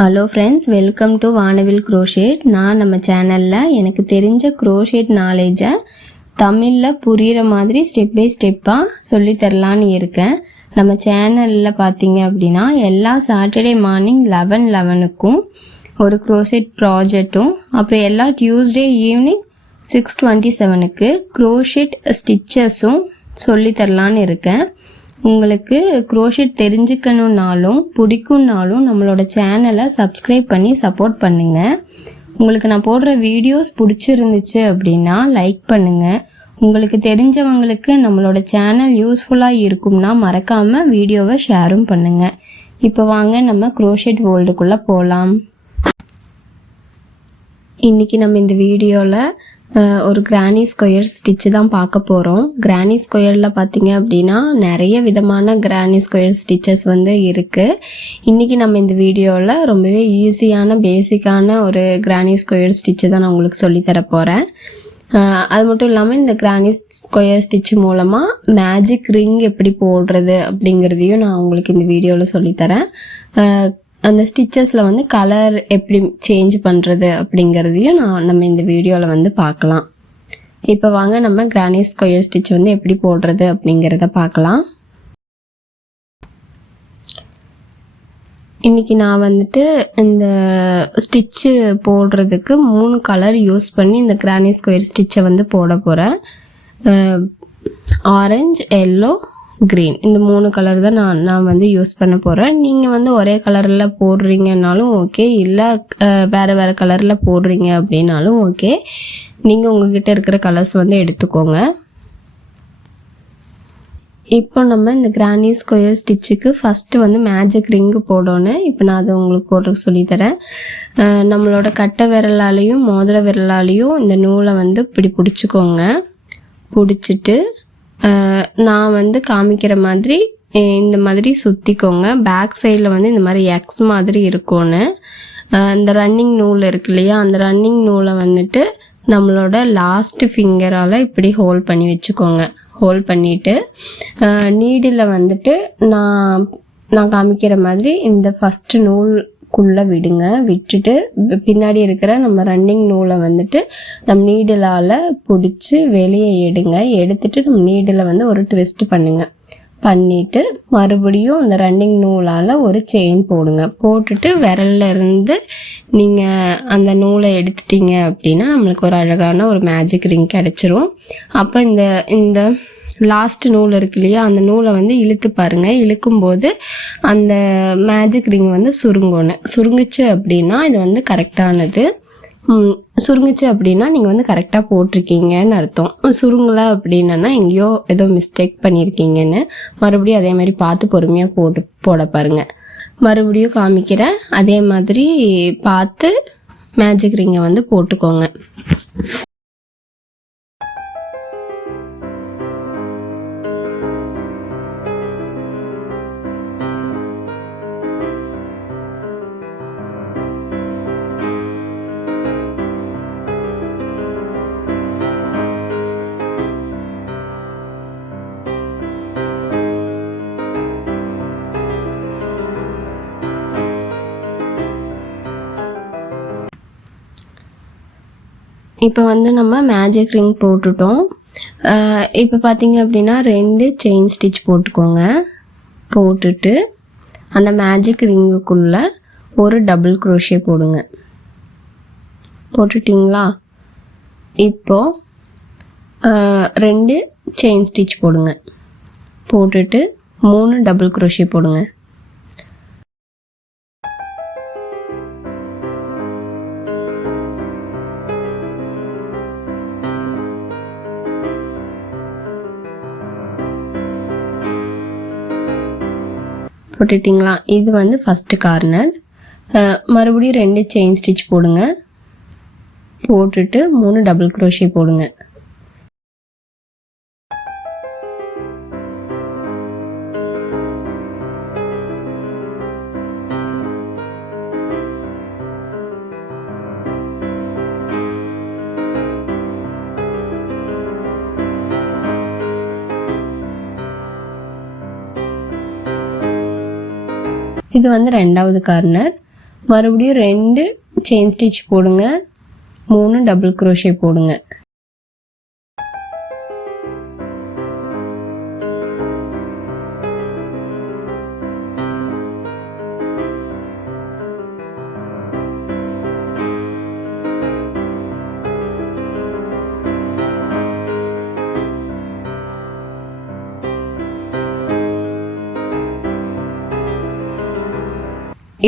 Hello friends, welcome to வானவில் crochet. நான் நம்ம சேனலில் எனக்கு தெரிஞ்ச க்ரோஷேட் நாலேஜை தமிழில் புரிகிற மாதிரி ஸ்டெப் பை ஸ்டெப்பாக சொல்லித்தரலான்னு இருக்கேன். நம்ம சேனலில் பார்த்தீங்க அப்படின்னா எல்லா சாட்டர்டே மார்னிங் 11:11க்கும் ஒரு க்ரோஷேட் ப்ராஜெக்டும், அப்புறம் எல்லா டியூஸ்டே ஈவினிங் 6:27க்கு க்ரோஷேட் ஸ்டிச்சஸும் சொல்லித்தரலான்னு இருக்கேன். உங்களுக்கு க்ரோஷேட் தெரிஞ்சுக்கணுன்னாலும் பிடிக்கும்னாலும் நம்மளோட சேனலை சப்ஸ்கிரைப் பண்ணி சப்போர்ட் பண்ணுங்கள். உங்களுக்கு நான் போடுற வீடியோஸ் பிடிச்சிருந்துச்சு அப்படின்னா லைக் பண்ணுங்கள். உங்களுக்கு தெரிஞ்சவங்களுக்கு நம்மளோட சேனல் யூஸ்ஃபுல்லாக இருக்கும்னா மறக்காமல் வீடியோவை ஷேரும் பண்ணுங்கள். இப்போ வாங்க நம்ம க்ரோஷேட் வேர்ல்டுக்குள்ளே போகலாம். இன்றைக்கி நம்ம இந்த வீடியோவில் ஒரு கிரானி ஸ்கொயர் ஸ்டிச்சு தான் பார்க்க போகிறோம். கிரானி ஸ்கொயரில் பார்த்தீங்க அப்படின்னா நிறைய விதமான கிரானி ஸ்கொயர் ஸ்டிச்சஸ் இருக்குது. இன்றைக்கி நம்ம இந்த வீடியோவில் ரொம்பவே ஈஸியான பேசிக்கான ஒரு கிரானி ஸ்கொயர் ஸ்டிச்சு தான் நான் உங்களுக்கு சொல்லித்தர போகிறேன். அது மட்டும் இல்லாமல் இந்த கிரானி ஸ்கொயர் ஸ்டிச்சு மூலமாக மேஜிக் ரிங் எப்படி போடுறது அப்படிங்கிறதையும் நான் உங்களுக்கு இந்த வீடியோவில் சொல்லித்தரேன். அந்த ஸ்டிச்சஸில் கலர் எப்படி சேஞ்ச் பண்ணுறது அப்படிங்கிறதையும் நம்ம இந்த வீடியோவில் பார்க்கலாம். இப்போ வாங்க நம்ம கிரானி ஸ்கொயர் ஸ்டிச் எப்படி போடுறது அப்படிங்கிறத பார்க்கலாம். இன்றைக்கி நான் இந்த ஸ்டிச்சு போடுறதுக்கு 3 கலர் யூஸ் பண்ணி இந்த கிரானி ஸ்கொயர் ஸ்டிச்சை போட போகிறேன். ஆரஞ்சு, எல்லோ, க்ரீன், இந்த 3 கலர் தான் நான் யூஸ் பண்ண போகிறேன். நீங்கள் ஒரே கலரில் போடுறீங்கன்னாலும் ஓகே, இல்லை வேறு கலரில் போடுறீங்க அப்படின்னாலும் ஓகே. நீங்கள் உங்ககிட்ட இருக்கிற கலர்ஸ் எடுத்துக்கோங்க. இப்போ நம்ம இந்த கிரானி ஸ்கொயர் ஸ்டிச்சுக்கு ஃபஸ்ட்டு மேஜிக் ரிங்கு போடணும். இப்போ நான் அதை உங்களுக்கு போடுறதுக்கு சொல்லித்தரேன். நம்மளோட கட்டை விரலாலையும் மோதிர விரலாலையும் இந்த நூலை இப்படி பிடிச்சிக்கோங்க. பிடிச்சிட்டு நான் காமிக்கிற மாதிரி இந்த மாதிரி சுற்றிக்கோங்க. பேக் சைடில் இந்த மாதிரி எக்ஸ் மாதிரி இருக்கும்னு. இந்த ரன்னிங் நூல் இருக்கு இல்லையா, அந்த ரன்னிங் நூலை நம்மளோட லாஸ்ட் ஃபிங்கரால் இப்படி ஹோல்ட் பண்ணி வச்சுக்கோங்க. ஹோல்ட் பண்ணிவிட்டு நீடில் நான் காமிக்கிற மாதிரி இந்த ஃபஸ்ட்டு நூலுக்குள்ளே விடுங்க. விட்டுட்டு பின்னாடி இருக்கிற நம்ம ரன்னிங் நூலை நம்ம நீடிலால் பிடிச்சி வெளியே எடுங்க. எடுத்துட்டு நம்ம நீடில் ஒரு ட்விஸ்ட் பண்ணிவிட்டு மறுபடியும் அந்த ரன்னிங் நூலால் ஒரு செயின் போடுங்க. போட்டுட்டு விரல்ல இருந்து நீங்கள் அந்த நூலை எடுத்துட்டீங்க அப்படின்னா நம்மளுக்கு ஒரு அழகான ஒரு மேஜிக் ரிங் கிடச்சிரும். அப்போ இந்த லாஸ்ட் நூல் இருக்கு இல்லையா, அந்த நூலை இழுத்து பாருங்கள். இழுக்கும்போது அந்த மேஜிக் ரிங் சுருங்குச்சு அப்படின்னா இது கரெக்டானது. சுருங்குச்சு அப்படின்னா நீங்கள் கரெக்டாக போட்டிருக்கீங்கன்னு அர்த்தம். சுருங்கலை அப்படின்னா எங்கேயோ ஏதோ மிஸ்டேக் பண்ணியிருக்கீங்கன்னு. மறுபடியும் அதே மாதிரி பார்த்து பொறுமையாக போட பாருங்கள். மறுபடியும் காமிக்கிறேன். அதே மாதிரி பார்த்து மேஜிக் ரிங்கை போட்டுக்கோங்க. இப்போ நம்ம மேஜிக் ரிங் போட்டுட்டோம். இப்போ பார்த்தீங்க அப்படின்னா 2 செயின் ஸ்டிச் போட்டுக்கோங்க. போட்டுட்டு அந்த மேஜிக் ரிங்குக்குள்ளே ஒரு டபுள் க்ரோஷே போடுங்க. போட்டுட்டிங்களா? இப்போது 2 செயின் ஸ்டிச் போடுங்க. போட்டுட்டு 3 டபுள் க்ரோஷே போடுங்க. போட்டுட்டிங்களா? இது ஃபஸ்ட்டு கார்னர். மறுபடியும் 2 செயின் ஸ்டிச் போடுங்க. போட்டுட்டு 3 டபுள் க்ரோஷே போடுங்க. இது 2வது கார்னர். மறுபடியும் 2 செயின் ஸ்டிச் போடுங்க, 3 டபுள் crochet போடுங்க.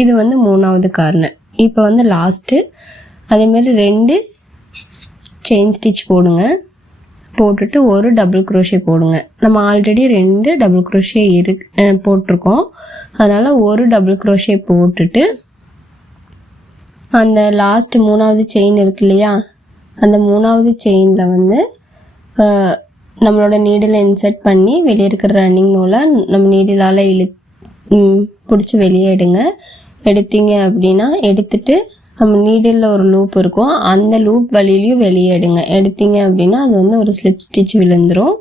இது வந்து 3வது கார்னர். இப்போ வந்து லாஸ்ட்டு அதே மாதிரி 2 செயின் ஸ்டிச் போடுங்க. போட்டுட்டு ஒரு டபுள் crochet போடுங்க. நம்ம ஆல்ரெடி 2 டபுள் crochet போட்டிருக்கோம். அதனால் ஒரு டபுள் crochet போட்டுட்டு அந்த லாஸ்ட் 3வது செயின் இருக்கு இல்லையா, அந்த 3வது செயினில் வந்து நம்மளோட நீடில் இன்சர்ட் பண்ணி வெளியே இருக்கிற ரன்னிங் நூலை நம்ம நீடிலால் பிடிச்சி வெளியே எடுத்தீங்க அப்படின்னா எடுத்துட்டு நம்ம நீடில் ஒரு லூப் இருக்கும், அந்த லூப் வழியிலையும் வெளியே எடுத்தீங்க அப்படின்னா அது வந்து ஒரு ஸ்லிப் ஸ்டிச் விழுந்துடும்.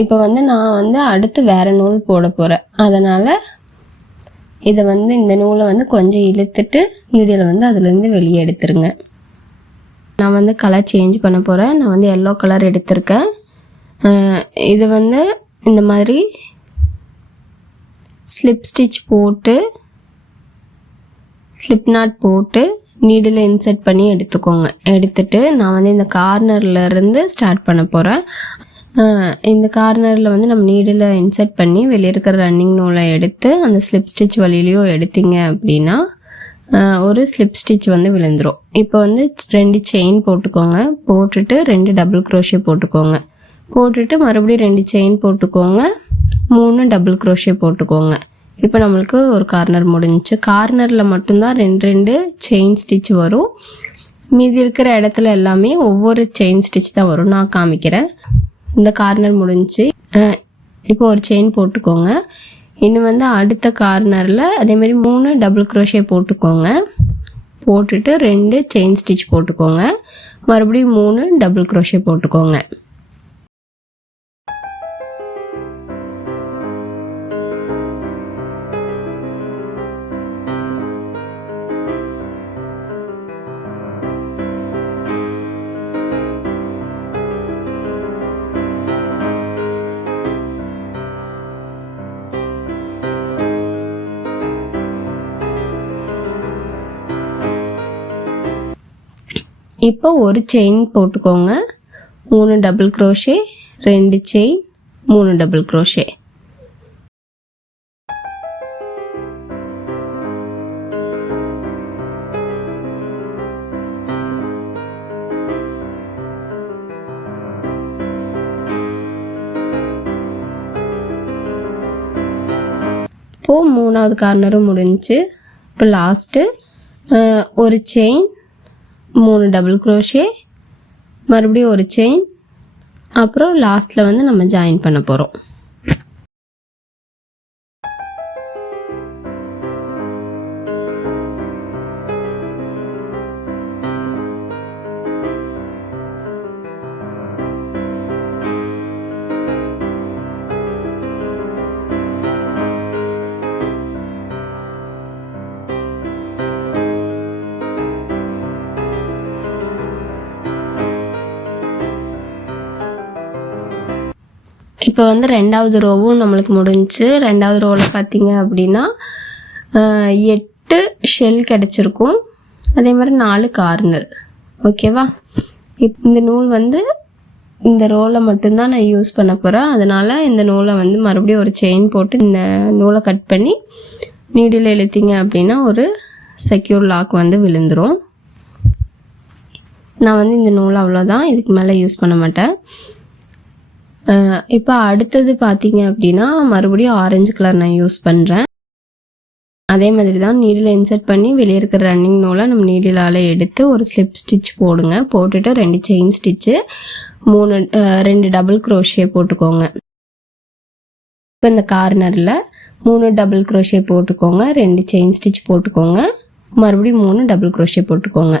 இப்போ வந்து நான் வந்து அடுத்து வேறு நூல் போட போகிறேன். அதனால் இதை வந்து இந்த நூலை வந்து கொஞ்சம் இழுத்துட்டு நீடில் வந்து அதுலேருந்து வெளியே எடுத்துருங்க. நான் வந்து கலர் சேஞ்ச் பண்ண போகிறேன். நான் வந்து எல்லோ கலர் எடுத்திருக்கேன். இது வந்து இந்த மாதிரி ஸ்லிப் ஸ்டிச் போட்டு ஸ்லிப் நாட் போட்டு நீடில் இன்சர்ட் பண்ணி எடுத்துக்கோங்க. எடுத்துட்டு நான் வந்து இந்த கார்னர்லேருந்து ஸ்டார்ட் பண்ண போகிறேன். இந்த கார்னரில் வந்து நம்ம நீடில் இன்சர்ட் பண்ணி வெளியே இருக்கிற ரன்னிங் நூலை எடுத்து அந்த ஸ்லிப் ஸ்டிச் வழியிலையும் எடுத்தீங்க அப்படின்னா ஒரு ஸ்லிப் ஸ்டிச் வந்து விழுந்துடும். இப்போ வந்து 2 செயின் போட்டுக்கோங்க. போட்டுட்டு 2 டபுள் crochet போட்டுக்கோங்க. போட்டுட்டு மறுபடியும் 2 செயின் போட்டுக்கோங்க, 3 டபுள் crochet போட்டுக்கோங்க. இப்போ நம்மளுக்கு ஒரு கார்னர் முடிஞ்சிச்சு. கார்னரில் மட்டும்தான் 2 செயின் ஸ்டிச் வரும். மீதி இருக்கிற இடத்துல எல்லாமே ஒவ்வொரு செயின் ஸ்டிச் தான் வரும். நான் காமிக்கிறேன். இந்த கார்னர் முடிஞ்சிச்சு. இப்போ ஒரு செயின் போட்டுக்கோங்க. இன்னும் வந்து அடுத்த கார்னரில் அதேமாதிரி 3 டபுள் crochet போட்டுக்கோங்க. போட்டுட்டு 2 செயின் ஸ்டிச் போட்டுக்கோங்க. மறுபடியும் 3 டபுள் crochet போட்டுக்கோங்க. இப்போ ஒரு செயின் போட்டுக்கோங்க, 3 double crochet, 2 chain, 3 double crochet. இப்போ 3வது கார்னரும் முடிஞ்சிச்சு. இப்போ லாஸ்ட்டு ஒரு செயின், 3 டபுள் crochet, மறுபடியும் ஒரு செயின், அப்புறம் லாஸ்ட்டில் வந்து நம்ம ஜாயின் பண்ண போகிறோம். இப்போ வந்து 2வது ரோவும் நம்மளுக்கு முடிஞ்சிச்சு. 2வது ரோவில் பார்த்தீங்க அப்படின்னா 8 ஷெல் கிடச்சிருக்கும். அதே மாதிரி 4 கார்னர். ஓகேவா? இந்த நூல் வந்து இந்த ரோவில் மட்டும்தான் நான் யூஸ் பண்ண போகிறேன். அதனால் இந்த நூலை வந்து மறுபடியும் ஒரு செயின் போட்டு இந்த நூலை கட் பண்ணி நீடில் இழுத்தீங்க அப்படின்னா ஒரு செக்யூர் லாக் வந்து விழுந்துடும். நான் வந்து இந்த நூல் அவ்வளோதான், இதுக்கு மேலே யூஸ் பண்ண மாட்டேன். இப்போ அடுத்தது பார்த்தீங்க அப்படின்னா மறுபடியும் ஆரஞ்சு கலர் நான் யூஸ் பண்ணுறேன். அதே மாதிரி தான் நீடில் இன்சர்ட் பண்ணி வெளியே இருக்கிற ரன்னிங் நூலை நம்ம நீடிலால் எடுத்து ஒரு ஸ்லிப் ஸ்டிச் போடுங்க. போட்டுட்டு 2 செயின் ஸ்டிச்சு, 2 டபுள் crochet போட்டுக்கோங்க. இப்போ இந்த கார்னரில் 3 டபுள் crochet போட்டுக்கோங்க, 2 செயின் ஸ்டிச் போட்டுக்கோங்க, மறுபடியும் 3 டபுள் crochet போட்டுக்கோங்க.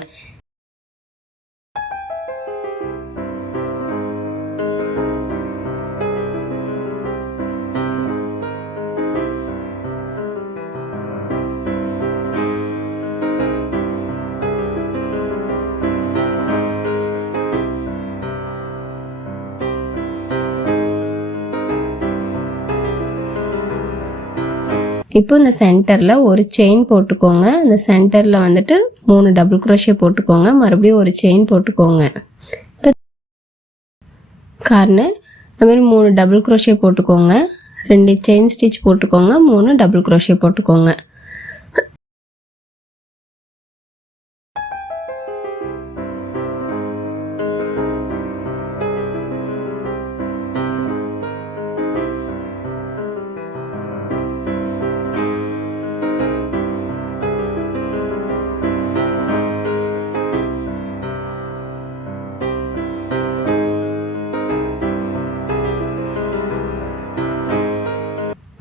இப்போ இந்த சென்டரில் ஒரு செயின் போட்டுக்கோங்க. இந்த சென்டரில் வந்துட்டு 3 டபுள் க்ரோஷே போட்டுக்கோங்க. மறுபடியும் ஒரு செயின் போட்டுக்கோங்க. இப்போ கார்னர் அதுமாதிரி 3 டபுள் க்ரோஷே போட்டுக்கோங்க. 2 செயின் ஸ்டிச் போட்டுக்கோங்க. 3 டபுள் க்ரோஷே போட்டுக்கோங்க.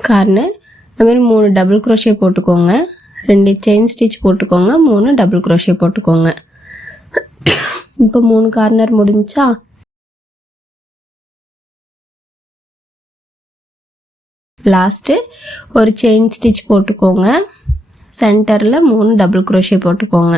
கார்னர் அதுமாதிரி 3 டபுள் க்ரோஷே போட்டுக்கோங்க. 2 செயின் ஸ்டிச் போட்டுக்கோங்க. 3 டபுள் க்ரோஷே போட்டுக்கோங்க. இப்போ 3 கார்னர் முடிஞ்சா லாஸ்ட்டு ஒரு செயின் ஸ்டிச் போட்டுக்கோங்க. சென்டரில் 3 டபுள் க்ரோஷே போட்டுக்கோங்க.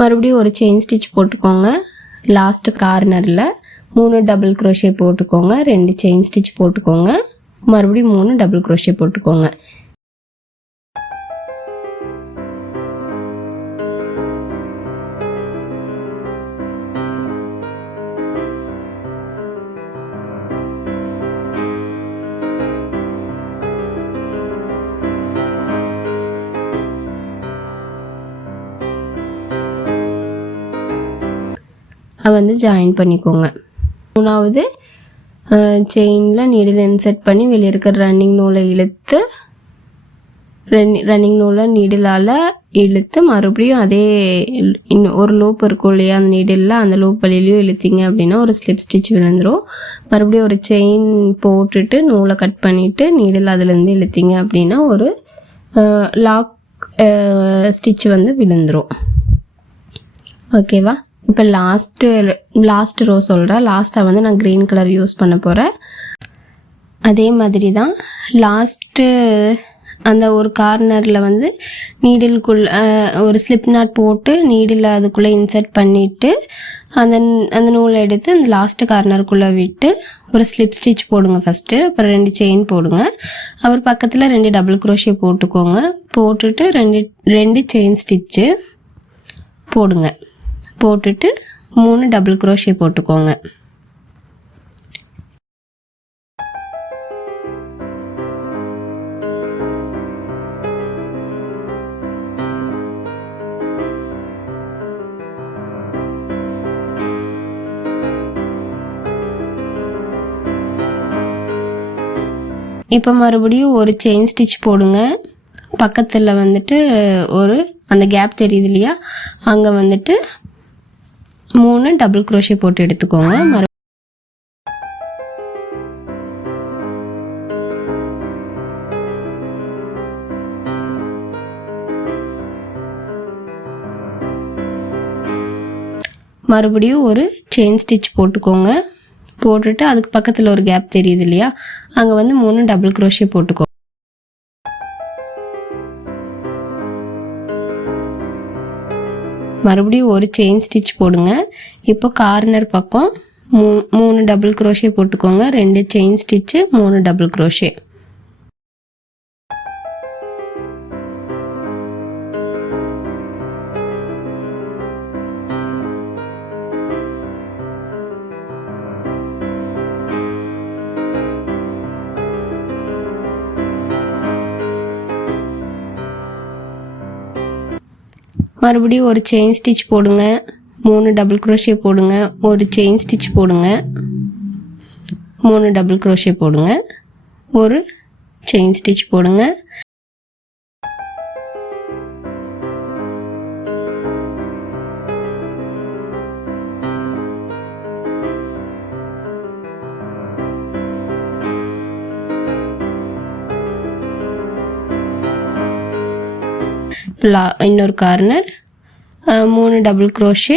மறுபடியும் ஒரு செயின் ஸ்டிச் போட்டுக்கோங்க. லாஸ்ட் கார்னரில் 3 டபுள் க்ரோஷே போட்டுக்கோங்க. 2 செயின் ஸ்டிச் போட்டுக்கோங்க. மறுபடியும் 3 டபுள் க்ரோஷே போட்டுக்கோங்க. வந்து ஜாயின் பண்ணிக்கோங்க. மூணாவது செயினில் நீடில் இன்செர்ட் பண்ணி வெளியே இருக்கிற ரன்னிங் நூலை இழுத்து ரன்னிங் நூலை நீடிலால் இழுத்து மறுபடியும் அதே இன்னும் ஒரு லூப் இருக்கும் இல்லையா அந்த நீடில் அந்த லூப் வழியிலையும் இழுத்திங்க அப்படின்னா ஒரு ஸ்லிப் ஸ்டிச் விழுந்துடும். மறுபடியும் ஒரு செயின் போட்டுட்டு நூலை கட் பண்ணிவிட்டு நீடில் அதுலேருந்து இழுத்திங்க அப்படின்னா ஒரு லாக் ஸ்டிச் வந்து விழுந்துடும். ஓகேவா? இப்போ லாஸ்ட் ரோ சொல்கிறேன். லாஸ்ட்டாக வந்து நான் க்ரீன் கலர் யூஸ் பண்ண போகிறேன். அதே மாதிரி தான் லாஸ்ட்டு அந்த ஒரு கார்னரில் வந்து நீடிலுக்குள்ளே ஒரு ஸ்லிப் நாட் போட்டு நீடில் அதுக்குள்ளே இன்சர்ட் பண்ணிவிட்டு அந்த நூலை எடுத்து அந்த லாஸ்ட்டு கார்னருக்குள்ளே விட்டு ஒரு ஸ்லிப் ஸ்டிச் போடுங்க ஃபஸ்ட்டு. அப்புறம் 2 செயின் போடுங்க. அப்புறம் பக்கத்தில் 2 டபுள் க்ரோஷே போட்டுக்கோங்க. போட்டுட்டு 2 செயின் ஸ்டிச்சு போடுங்க. போட்டுட்டு 3 டபுள் க்ரோஷே போட்டுக்கோங்க. இப்போ மறுபடியும் ஒரு செயின் ஸ்டிச் போடுங்க. பக்கத்தில் வந்துட்டு ஒரு அந்த கேப் தெரியுது இல்லையா அங்கே வந்துட்டு 3 டபுள் க்ரோஷே போட்டு எடுத்துக்கோங்க. மறுபடியும் ஒரு செயின் ஸ்டிச் போட்டுக்கோங்க. போட்டுட்டு அதுக்கு பக்கத்தில் ஒரு கேப் தெரியுது இல்லையா அங்கே வந்து 3 டபுள் க்ரோஷே போட்டுக்கோங்க. மறுபடியும் ஒரு செயின் ஸ்டிச் போடுங்க. இப்போ கார்னர் பக்கம் 3 டபுள் க்ரோஷே போட்டுக்கோங்க. 2 செயின் ஸ்டிச்சு 3 டபுள் க்ரோஷே. மறுபடியும் ஒரு செயின் ஸ்டிச் போடுங்க. 3 டபுள் க்ரோஷே போடுங்க. ஒரு செயின் ஸ்டிச் போடுங்க. 3 டபுள் க்ரோஷே போடுங்க. ஒரு செயின் ஸ்டிச் போடுங்க. இன்னொரு கார்னர் 3 டபுள் க்ரோஷே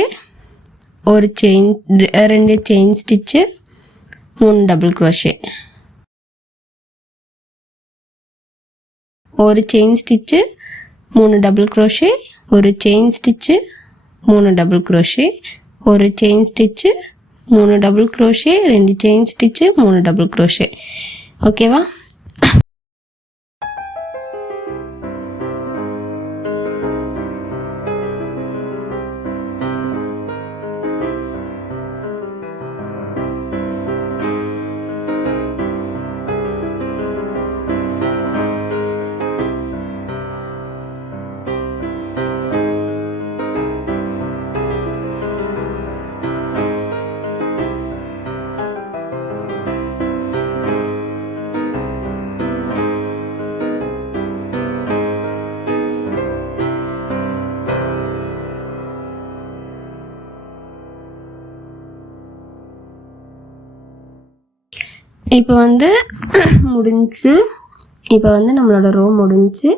ஒரு chain 2 chain stitch 3 double crochet. ஒரு செயின் ஸ்டிச்சு 3 டபுள் க்ரோஷே, ஒரு செயின் ஸ்டிச்சு 3 டபுள் க்ரோஷே, ஒரு chain stitch 3 double crochet, 2 chain stitch 3 double crochet. ஓகேவா? இப்போ வந்து முடிஞ்சு, இப்போ வந்து நம்மளோட ரோ முடிஞ்சு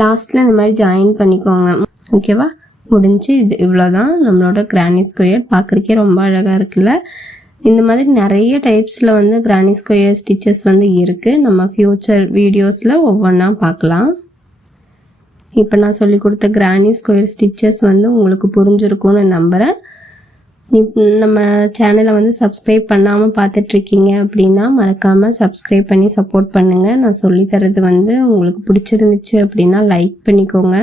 லாஸ்ட்டில் இந்த மாதிரி ஜாயின் பண்ணிக்கோங்க. ஓகேவா? முடிஞ்சு இது இவ்வளோதான் நம்மளோட கிரானி ஸ்கொயர். பார்க்குறக்கே ரொம்ப அழகாக இருக்குல்ல? இந்த மாதிரி நிறைய டைப்ஸில் வந்து கிரானி ஸ்கொயர் ஸ்டிச்சஸ் வந்து இருக்குது. நம்ம ஃப்யூச்சர் வீடியோஸில் ஒவ்வொன்றா பார்க்கலாம். இப்போ நான் சொல்லி கொடுத்த கிரானி ஸ்கொயர் ஸ்டிச்சஸ் வந்து உங்களுக்கு புரிஞ்சிருக்கும்னு நம்புகிறேன். நம்ம சேனலை வந்து சப்ஸ்கிரைப் பண்ணாமல் பார்த்துட்ருக்கீங்க அப்படின்னா மறக்காமல் சப்ஸ்கிரைப் பண்ணி சப்போர்ட் பண்ணுங்கள். நான் சொல்லித்தரது வந்து உங்களுக்கு பிடிச்சிருந்துச்சு அப்படின்னா லைக் பண்ணிக்கோங்க.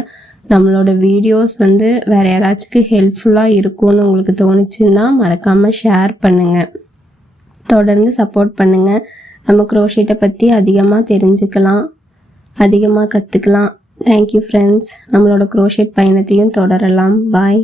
நம்மளோட வீடியோஸ் வந்து வேறு யாராச்சுக்கு ஹெல்ப்ஃபுல்லாக இருக்கும்னு உங்களுக்கு தோணுச்சுன்னா மறக்காமல் ஷேர் பண்ணுங்கள். தொடர்ந்து சப்போர்ட் பண்ணுங்கள். நம்ம க்ரோஷேட்டை பற்றி அதிகமாக தெரிஞ்சுக்கலாம், அதிகமாக கற்றுக்கலாம். Thank you friends. நம்மளோட க்ரோஷேட் பயணத்தையும் தொடரலாம். பாய்.